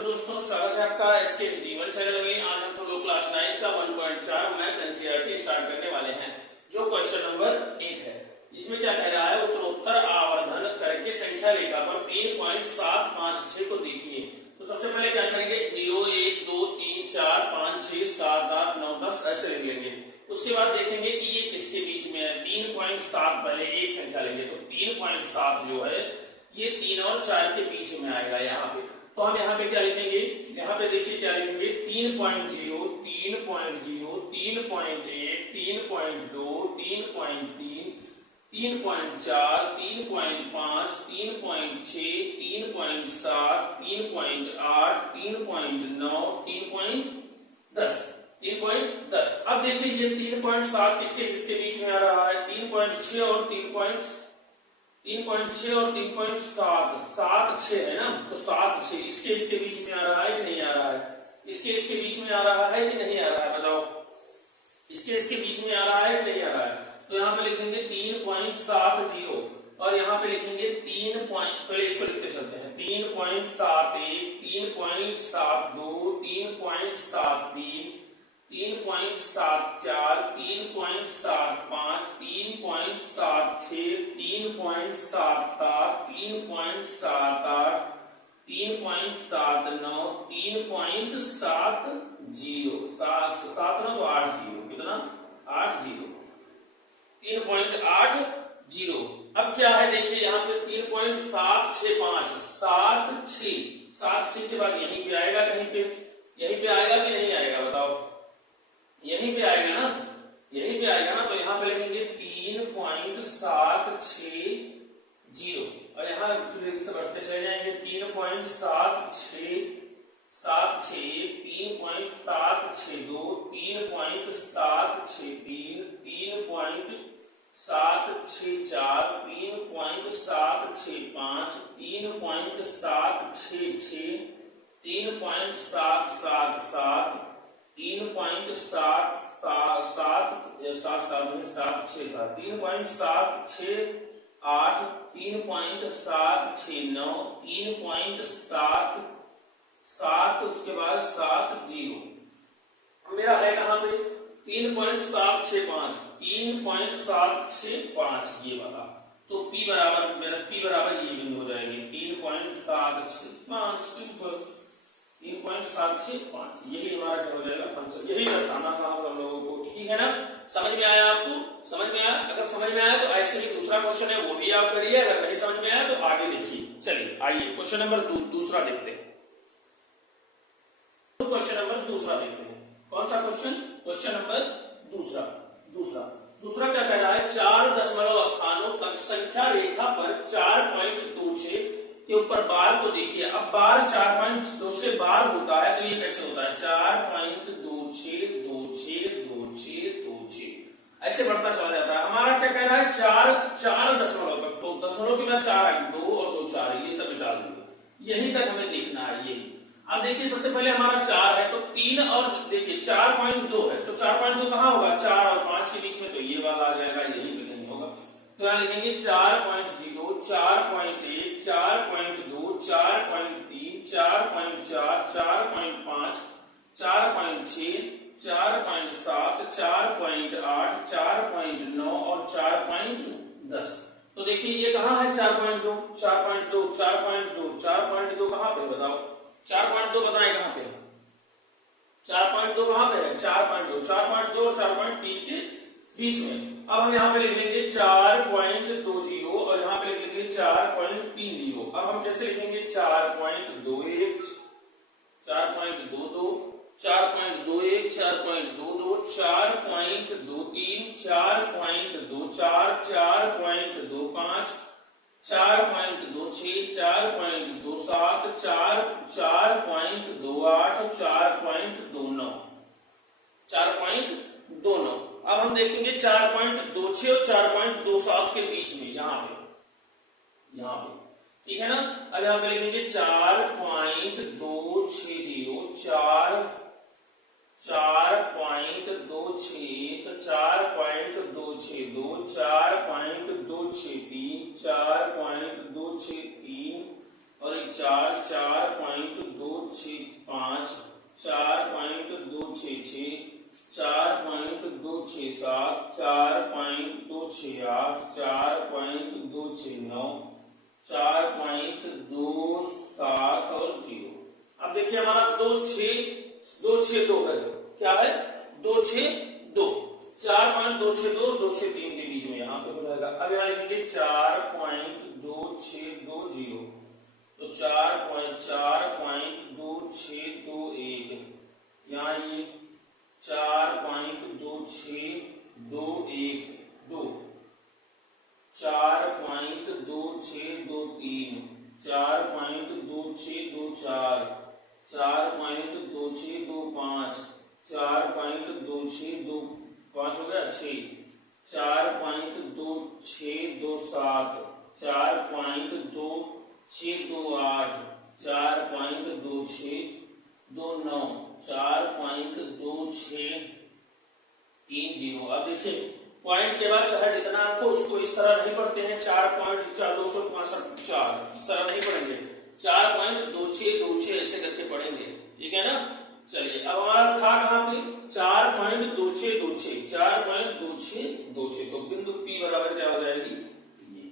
Hello दोस्तों, स्वागत है आपका SKHD1 चैनल में। आज हम सब लोग क्लास 9 का 1.4 मैथ एनसीईआरटी स्टार्ट करने वाले हैं, जो क्वेश्चन नंबर 1 है। इसमें क्या कह रहा है, उत्तरोत्तर आवर्धन करके संख्या रेखा पर 3.756 को देखिए। तो सबसे पहले क्या करेंगे, 0 1 2 3 4 5 6 7 8 9 10 ऐसे लिख लेंगे। उसके बाद देखेंगे कि ये किसके बीच में है। 3.7 पहले एक संख्या लेंगे, तो 3.7 जो है ये 3 और 4 के बीच में आएगा यहाँ पे। तो हम यहाँ पे क्या लिखेंगे, यहाँ पे देखिए क्या लिखेंगे, 3.0 3.0 3.1 3.2 3.3 3.4 3.5 3.6 3.7 3.8 3.9 3.10 3.10। अब देखिए ये 3.7 किसके किसके बीच में आ रहा है, 3.6 और 3.6 और 3.7 7 6 है ना। तो 7 6 इसके इसके बीच में आ रहा है कि नहीं आ रहा है, इसके इसके बीच में आ रहा है कि नहीं आ रहा है, बताओ इसके इसके बीच में आ रहा है कि नहीं आ रहा है। तो यहाँ पे लिखेंगे 3.70 और यहाँ पे लिखेंगे 3 पहले इसको लिखते चलते हैं, 3.71 3.72 3.73 3.74 3.75 3.76 3.77 3.78 3.79 3.70 7 ना तो 80 कितना 80 3.80। अब क्या है देखिए यहाँ पे 3.765 7 6 के बाद यहीं पे आएगा, कहीं पे यहीं पे आएगा कि नहीं आएगा, बताओ यहीं पे आएगा ना, यहीं पे आएगा ना। तो यहाँ पे लिखेंगे 3.760 और यहाँ से बढ़ते चले जाएंगे 3.76 76 3.762 3.763 3.764 3.765 3.766 3.777 3.767 3.768 3.769 3.77 उसके बाद 70 मेरा है कहां पे 3.765 3.765 ये वाला। तो P बराबर मेरा P बराबर ये भी हो जाएगी 3.765 सिंपल 3.765 यही हमारा क्या हो जाएगा आंसर। यही बताना था हम लोगों को, ठीक है ना। समझ में आया आपको, समझ में आया? अगर समझ में आया तो ऐसे ही दूसरा क्वेश्चन है वो भी आप करिए, अगर नहीं समझ में आया तो आगे देखिए। चलिए आइए क्वेश्चन नंबर दूसरा देखते हैं। क्वेश्चन नंबर दूसरा देखते हैं, कौन सा क्वेश्चन, क्वेश्चन नंबर दूसरा क्या कह रहा है, 4 दशमलव स्थानों तक संख्या रेखा पर 4.26 के ऊपर बार को देखिए। अब बार 4.26 बार होता है, तो ये कैसे होता है 4.26262626 ऐसे बढ़ता चला जाता है। हमारा क्या कह रहा है 4 दशमलव तक, तो दशमलव के बाद 4 आएंगे, 2 और 2 4 ये सब निकाल देंगे, यहीं तक हमें देखना है यही। अब देखिए सबसे पहले हमारा 4 है, तो 3 और देखिए 4.2 है, तो 4.2 कहाँ होगा 4 और 5 के बीच में, तो ये वाला आ जाएगा, यही पे नहीं होगा। तो यहाँ लिखेंगे 4.0 4.1 4.2 4.3 4.4 4.5 4.6 4.7 4.8 4.9 और 4.10। तो देखिए ये कहाँ है 4.2 4.2 4.2 4.2 कहाँ पे बताओ, 4.2 बताएं कहाँ पे, 4.2 कहाँ पे है 4.2 4.2 और 4.3 के बीच में। अब हम यहाँ पे लिख लेंगे 4.20 और यहाँ पे लिख लेंगे 4.30। अब हम कैसे लिखेंगे 4.21 4.22 4.21 4.22 4.23 4.24 4.25 4.26 4.27 4.28 4.29 4.29। अब हम देखेंगे 4.26 और 4.27 के बीच में यहाँ पे ठीक है ना। अब यहाँ पे लिखेंगे 4.260 4.262 4.262 4.263 4.263 और 4.263 4.262 है, क्या है 262, 4.262 263 के बीच में यहाँ पे हो जाएगा। अब यहाँ लिखेंगे 4.2620, तो 4.2621, यहाँ ये 4.2621, 4.2623, 4.2624, 4.2625, 4.2625 हो गया 6, 4.2627, 4.2628, 4.2629, 4.2630। अब देखिए पॉइंट के बाद चाहे जितना आपको उसको इस तरह नहीं पढ़ते हैं, 4.265 इस तरह नहीं पढ़ेंगे, 4.2626 ऐसे करके पढ़ेंगे, ठीक है ना। चलिए अब हमारा था कहां पे 4.2626, तो बिंदु P बराबर क्या हो जाएगी ये।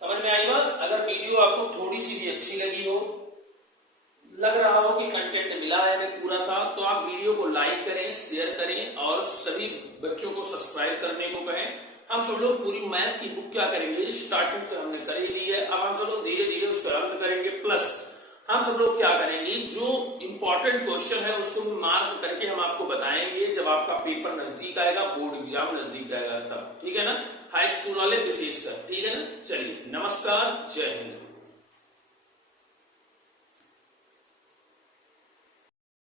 समझ में आई बात। अगर वीडियो आपको थोड़ी सी भी अच्छी लगी हो, लग रहा हो कि कंटेंट मिला है हमें पूरा साथ, तो आप वीडियो को लाइक करें, शेयर करें और सभी बच्चों को सब्सक्राइब करने को कहें। हम सब लोग पूरी मैथ की बुक क्या करेंगे, स्टार्टिंग से हमने कर ही ली है, अब हम सब लोग धीरे धीरे उसको हल करेंगे। प्लस हम सब लोग क्या करेंगे, जो इंपॉर्टेंट क्वेश्चन है उसको भी मार्क करके हम आपको बताएंगे जब आपका पेपर नजदीक आएगा, बोर्ड एग्जाम नजदीक आएगा तब, ठीक है ना। हाई स्कूल वाले